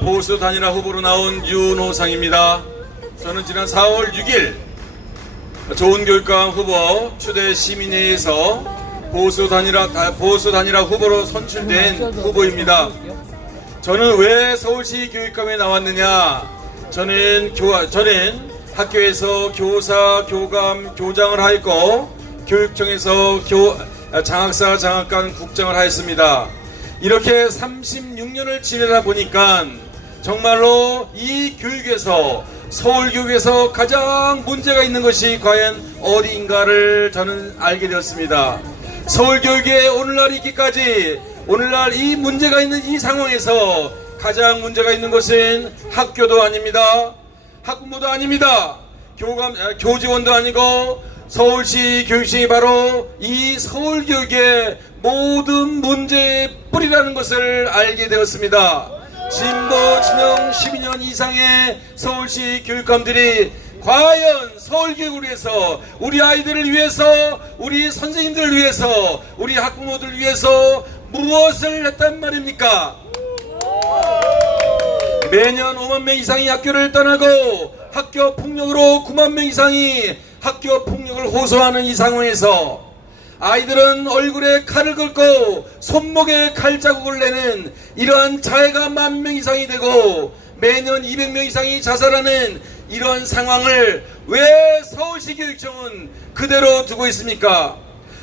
보수 단일화 후보로 나온 윤호상입니다. 저는 지난 4월 6일 좋은교육감 후보 추대 시민회에서 보수 단일화 후보로 선출된 후보입니다. 저는 왜 서울시 교육감에 나왔느냐? 저는 학교에서 교사, 교감, 교장을 하였고 교육청에서 장학사, 장학관, 국장을 하였습니다. 이렇게 36년을 지내다 보니까 정말로 이 교육에서 서울교육에서 가장 문제가 있는 것이 과연 어디인가를 저는 알게 되었습니다. 서울교육에 오늘날 있기까지 오늘날 이 문제가 있는 이 상황에서 가장 문제가 있는 것은 학교도 아닙니다. 학부모도 아닙니다. 교직원도 아니고 서울시 교육청이 바로 이 서울교육의 모든 문제의 뿌리라는 것을 알게 되었습니다. 진보 진영 12년 이상의 서울시 교육감들이 과연 서울교육을 위해서, 우리 아이들을 위해서, 우리 선생님들을 위해서, 우리 학부모들을 위해서 무엇을 했단 말입니까? 매년 5만 명 이상이 학교를 떠나고 학교 폭력으로 9만 명 이상이 학교 폭력을 호소하는 이 상황에서 아이들은 얼굴에 칼을 긁고 손목에 칼자국을 내는 이러한 자해가 10,000명 이상이 되고 매년 200명 이상이 자살하는 이러한 상황을 왜 서울시 교육청은 그대로 두고 있습니까?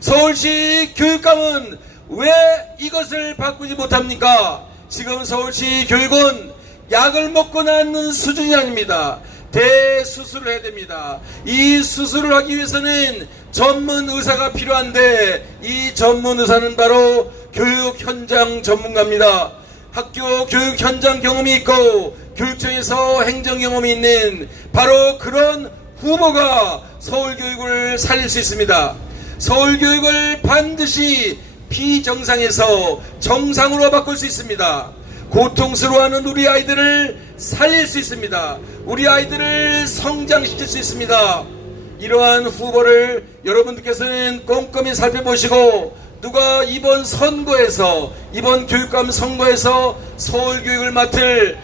서울시 교육감은 왜 이것을 바꾸지 못합니까? 지금 서울시 교육은 약을 먹고 낫는 수준이 아닙니다. 대수술을 해야 됩니다. 이 수술을 하기 위해서는 전문 의사가 필요한데 이 전문 의사는 바로 교육 현장 전문가입니다. 학교 교육 현장 경험이 있고 교육청에서 행정 경험이 있는 바로 그런 후보가 서울교육을 살릴 수 있습니다. 서울교육을 반드시 비정상에서 정상으로 바꿀 수 있습니다. 고통스러워하는 우리 아이들을 살릴 수 있습니다. 우리 아이들을 성장시킬 수 있습니다. 이러한 후보를 여러분들께서는 꼼꼼히 살펴보시고 누가 이번 교육감 선거에서 서울교육을 맡을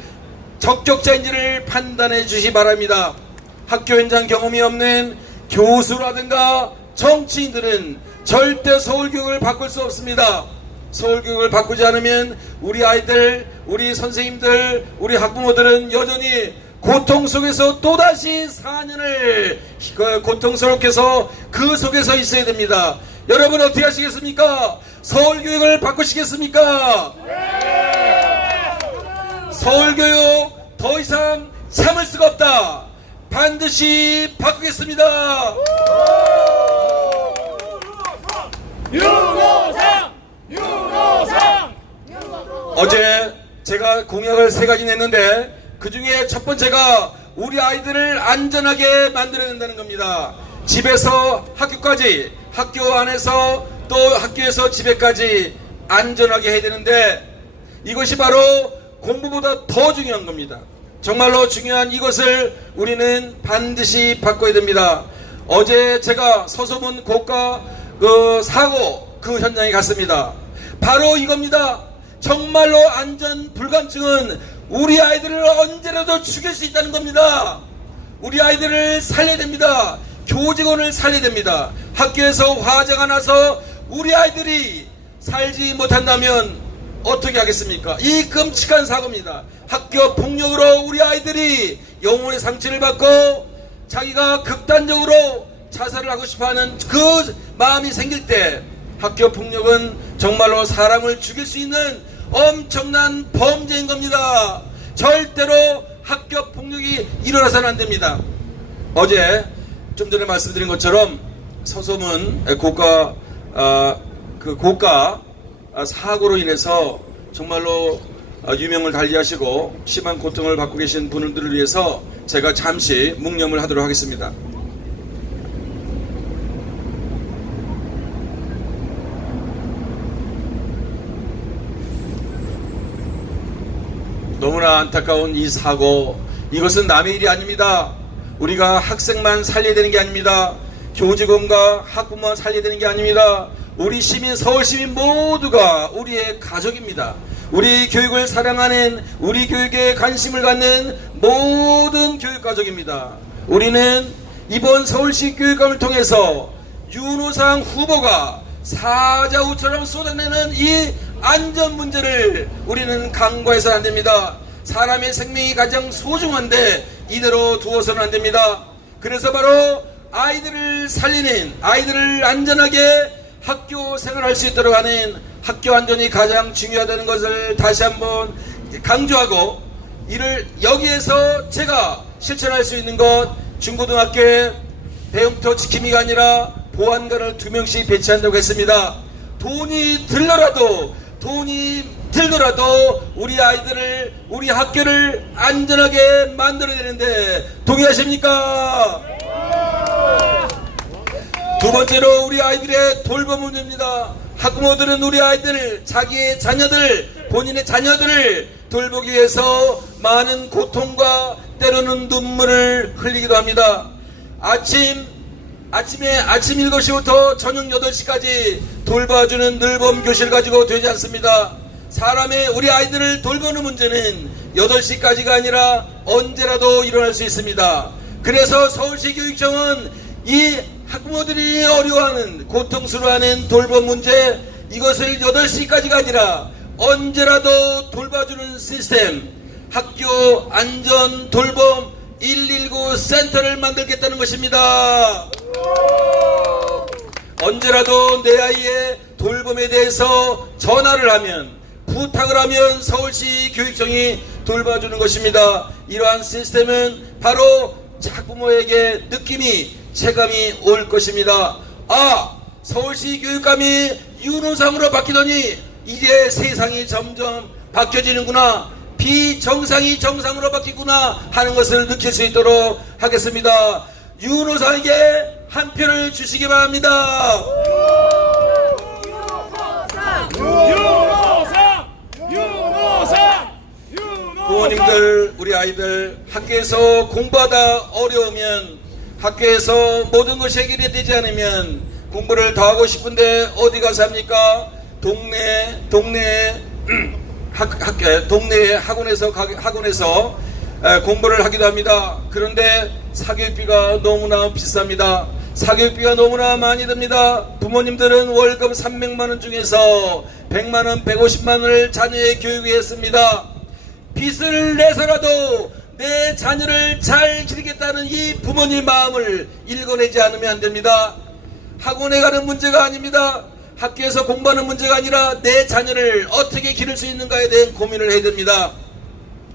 적격자인지를 판단해 주시기 바랍니다. 학교 현장 경험이 없는 교수라든가 정치인들은 절대 서울교육을 바꿀 수 없습니다. 서울교육을 바꾸지 않으면 우리 아이들, 우리 선생님들, 우리 학부모들은 여전히 고통 속에서 또다시 4년을 고통스럽게 해서 그 속에서 있어야 됩니다. 여러분 어떻게 하시겠습니까? 서울교육을 바꾸시겠습니까? 네! 서울교육 더 이상 참을 수가 없다. 반드시 바꾸겠습니다. 윤호상! 어제 제가 공약을 3가지 냈는데 그 중에 첫 번째가 우리 아이들을 안전하게 만들어야 된다는 겁니다. 집에서 학교까지, 학교 안에서 또 학교에서 집에까지 안전하게 해야 되는데 이것이 바로 공부보다 더 중요한 겁니다. 정말로 중요한 이것을 우리는 반드시 바꿔야 됩니다. 어제 제가 서소문 고가 사고 그 현장에 갔습니다. 바로 이겁니다. 정말로 안전 불감증은 우리 아이들을 언제라도 죽일 수 있다는 겁니다. 우리 아이들을 살려야 됩니다. 교직원을 살려야 됩니다. 학교에서 화재가 나서 우리 아이들이 살지 못한다면 어떻게 하겠습니까? 이 끔찍한 사고입니다. 학교 폭력으로 우리 아이들이 영혼의 상처를 받고 자기가 극단적으로 자살을 하고 싶어하는 그 마음이 생길 때 학교 폭력은 정말로 사람을 죽일 수 있는 엄청난 범죄인 겁니다. 절대로 학교 폭력이 일어나서는 안 됩니다. 어제 좀 전에 말씀드린 것처럼 서소문 고가 사고로 인해서 정말로 유명을 달리하시고 심한 고통을 받고 계신 분들을 위해서 제가 잠시 묵념을 하도록 하겠습니다. 너무나 안타까운 이 사고, 이것은 남의 일이 아닙니다. 우리가 학생만 살려야 되는 게 아닙니다. 교직원과 학부모만 살려야 되는 게 아닙니다. 우리 시민, 서울 시민 모두가 우리의 가족입니다. 우리 교육을 사랑하는, 우리 교육에 관심을 갖는 모든 교육가족입니다. 우리는 이번 서울시 교육감을 통해서 윤호상 후보가 사자우처럼 쏟아내는 이 안전 문제를 우리는 간과해서는 안 됩니다. 사람의 생명이 가장 소중한데 이대로 두어서는 안 됩니다. 그래서 바로 아이들을 살리는, 아이들을 안전하게 학교 생활할 수 있도록 하는 학교 안전이 가장 중요하다는 것을 다시 한번 강조하고, 이를 여기에서 제가 실천할 수 있는 것, 중고등학교에 배움터 지킴이가 아니라 보안관을 2명씩 배치한다고 했습니다. 돈이 들더라도 우리 아이들을, 우리 학교를 안전하게 만들어야 되는데 동의하십니까? 두 번째로 우리 아이들의 돌봄 문제입니다. 학부모들은 우리 아이들, 자기의 자녀들, 본인의 자녀들을 돌보기 위해서 많은 고통과 때로는 눈물을 흘리기도 합니다. 아침 7시부터 저녁 8시까지 돌봐주는 늘봄 교실 가지고 되지 않습니다. 사람의, 우리 아이들을 돌보는 문제는 8시까지가 아니라 언제라도 일어날 수 있습니다. 그래서 서울시 교육청은 이 학부모들이 어려워하는, 고통스러워하는 돌봄 문제, 이것을 8시까지가 아니라 언제라도 돌봐주는 시스템, 학교 안전 돌봄 119 센터를 만들겠다는 것입니다. 언제라도 내 아이의 돌봄에 대해서 전화를 하면, 부탁을 하면 서울시 교육청이 돌봐주는 것입니다. 이러한 시스템은 바로 학부모에게 느낌이, 체감이 올 것입니다. 아, 서울시 교육감이 윤호상으로 바뀌더니 이제 세상이 점점 바뀌어지는구나, 비정상이 정상으로 바뀌구나 하는 것을 느낄 수 있도록 하겠습니다. 윤호상에게 한 표를 주시기 바랍니다. 부모님들, 우리 아이들 학교에서 공부하다 어려우면, 학교에서 모든 것이 해결이 되지 않으면 공부를 더 하고 싶은데 어디 가서 합니까? 동네 학원에서 공부를 하기도 합니다. 그런데 사교육비가 너무나 비쌉니다. 사교육비가 너무나 많이 듭니다. 부모님들은 월급 300만원 중에서 100만원, 150만원을 자녀의 교육에 했습니다. 빚을 내서라도 내 자녀를 잘 기르겠다는 이 부모님 마음을 읽어내지 않으면 안 됩니다. 학원에 가는 문제가 아닙니다. 학교에서 공부하는 문제가 아니라 내 자녀를 어떻게 기를 수 있는가에 대한 고민을 해야 됩니다.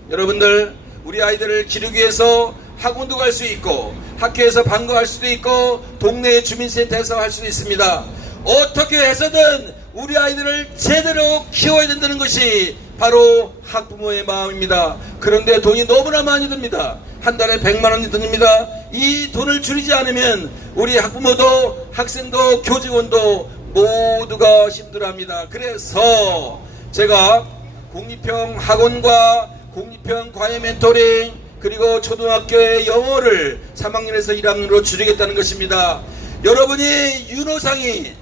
여러분들, 우리 아이들을 기르기 위해서 학원도 갈 수 있고, 학교에서 방과할 수도 있고, 동네 주민센터에서 할 수도 있습니다. 어떻게 해서든 우리 아이들을 제대로 키워야 된다는 것이 바로 학부모의 마음입니다. 그런데 돈이 너무나 많이 듭니다. 한 달에 100만원이 듭니다. 이 돈을 줄이지 않으면 우리 학부모도, 학생도, 교직원도 모두가 힘들어합니다. 그래서 제가 공립형 학원과 공립형 과외 멘토링, 그리고 초등학교의 영어를 3학년에서 1학년으로 줄이겠다는 것입니다. 여러분이 윤호상이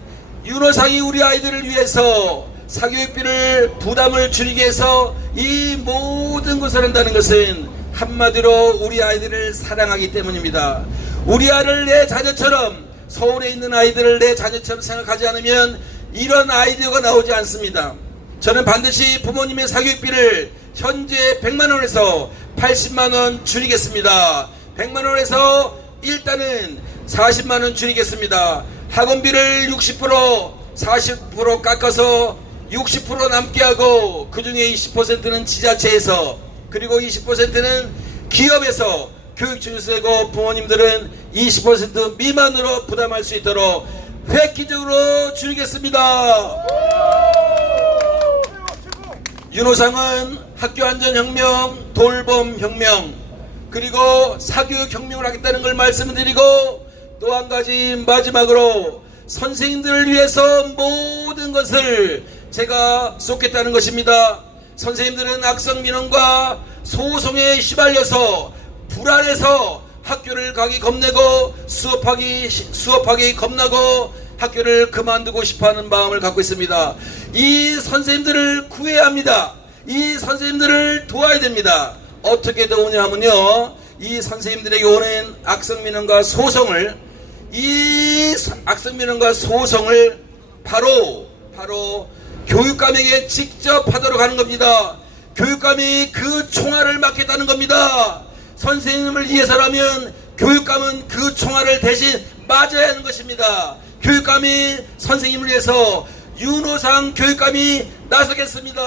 우리 아이들을 위해서 사교육비를, 부담을 줄이기 위해서 이 모든 것을 한다는 것은 한마디로 우리 아이들을 사랑하기 때문입니다. 우리 아이를 내 자녀처럼, 서울에 있는 아이들을 내 자녀처럼 생각하지 않으면 이런 아이디어가 나오지 않습니다. 저는 반드시 부모님의 사교육비를 현재 100만원에서 80만원 줄이겠습니다. 100만원에서 일단은 40만원 줄이겠습니다. 학원비를 60%, 40% 깎아서 60% 남게 하고, 그 중에 20%는 지자체에서, 그리고 20%는 기업에서 교육청에서 내고, 부모님들은 20% 미만으로 부담할 수 있도록 획기적으로 줄이겠습니다. 윤호상은 학교안전혁명, 돌봄혁명, 그리고 사교육혁명을 하겠다는 걸 말씀드리고, 또 한 가지 마지막으로 선생님들을 위해서 모든 것을 제가 쏟겠다는 것입니다. 선생님들은 악성민원과 소송에 시달려서 불안해서 학교를 가기 겁내고 수업하기 겁나고 학교를 그만두고 싶어하는 마음을 갖고 있습니다. 이 선생님들을 구해야 합니다. 이 선생님들을 도와야 됩니다. 어떻게 도우냐 하면요, 이 선생님들에게 오는 악성민원과 소송을, 이 악성민원과 소송을 바로 교육감에게 직접 하도록 하는 겁니다. 교육감이 그 총알을 맡겠다는 겁니다. 선생님을 위해서라면 교육감은 그 총알을 대신 맞아야 하는 것입니다. 교육감이 선생님을 위해서 윤호상 교육감이 나서겠습니다.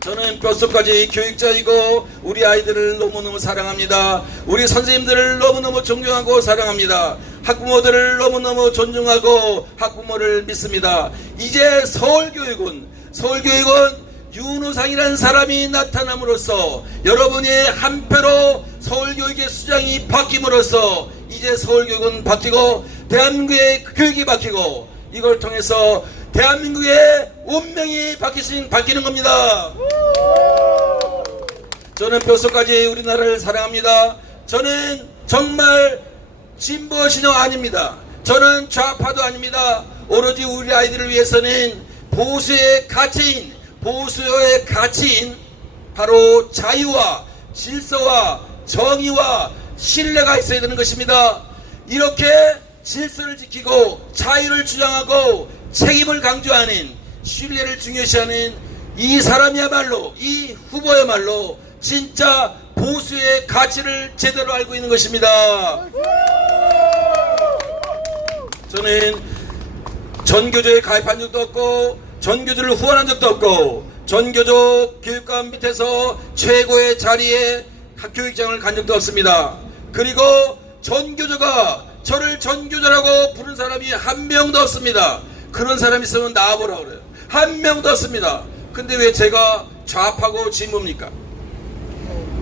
저는 뼛속까지 교육자이고 우리 아이들을 너무너무 사랑합니다. 우리 선생님들을 너무너무 존경하고 사랑합니다. 학부모들을 너무너무 존중하고 학부모를 믿습니다. 이제 서울교육은 윤호상이라는 사람이 나타남으로써 여러분이 한 표로 서울교육의 수장이 바뀜으로써 이제 서울교육은 바뀌고 대한민국의 교육이 바뀌고 이걸 통해서 대한민국의 운명이 바뀌는 겁니다. 저는 뼛속까지 우리나라를 사랑합니다. 저는 정말 진보 진영 아닙니다. 저는 좌파도 아닙니다. 오로지 우리 아이들을 위해서는 보수의 가치인 바로 자유와 질서와 정의와 신뢰가 있어야 되는 것입니다. 이렇게 질서를 지키고 자유를 주장하고 책임을 강조하는, 신뢰를 중요시하는 이 사람이야말로, 이 후보야말로 진짜 보수의 가치를 제대로 알고 있는 것입니다. 저는 전교조에 가입한 적도 없고 전교조를 후원한 적도 없고 전교조 교육감 밑에서 최고의 자리에 학교육장을 간 적도 없습니다. 그리고 전교조가 저를 전교조라고 부른 사람이 한 명도 없습니다. 그런 사람 있으면 나와보라 그래요. 한 명도 없습니다. 근데 왜 제가 좌파고 진보입니까?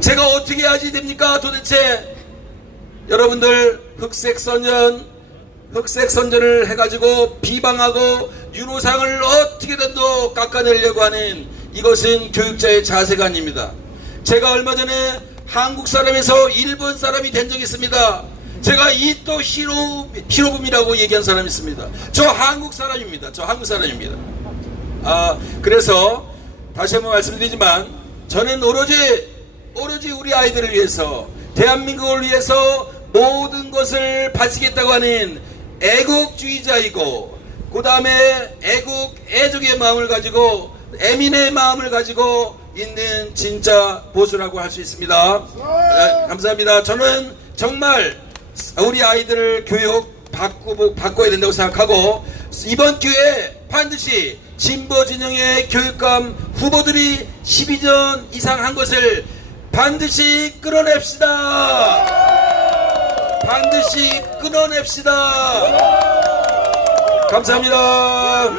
제가 어떻게 해야지 됩니까? 도대체 여러분들 흑색선전을 해가지고 비방하고 윤호상을 어떻게든 더 깎아내려고 하는 이것은 교육자의 자세가 아닙니다. 제가 얼마 전에 한국 사람에서 일본 사람이 된 적이 있습니다. 제가 이토 히로부미라고 얘기한 사람이 있습니다. 저 한국 사람입니다. 그래서 다시 한번 말씀드리지만 저는 오로지 우리 아이들을 위해서, 대한민국을 위해서 모든 것을 바치겠다고 하는 애국주의자이고, 그 다음에 애족의 마음을 가지고, 애민의 마음을 가지고 있는 진짜 보수라고 할 수 있습니다. 감사합니다. 저는 정말 우리 아이들을 교육 바꿔야 된다고 생각하고, 이번 기회에 반드시 진보 진영의 교육감 후보들이 12전 이상 한 것을 반드시 끌어냅시다. 감사합니다.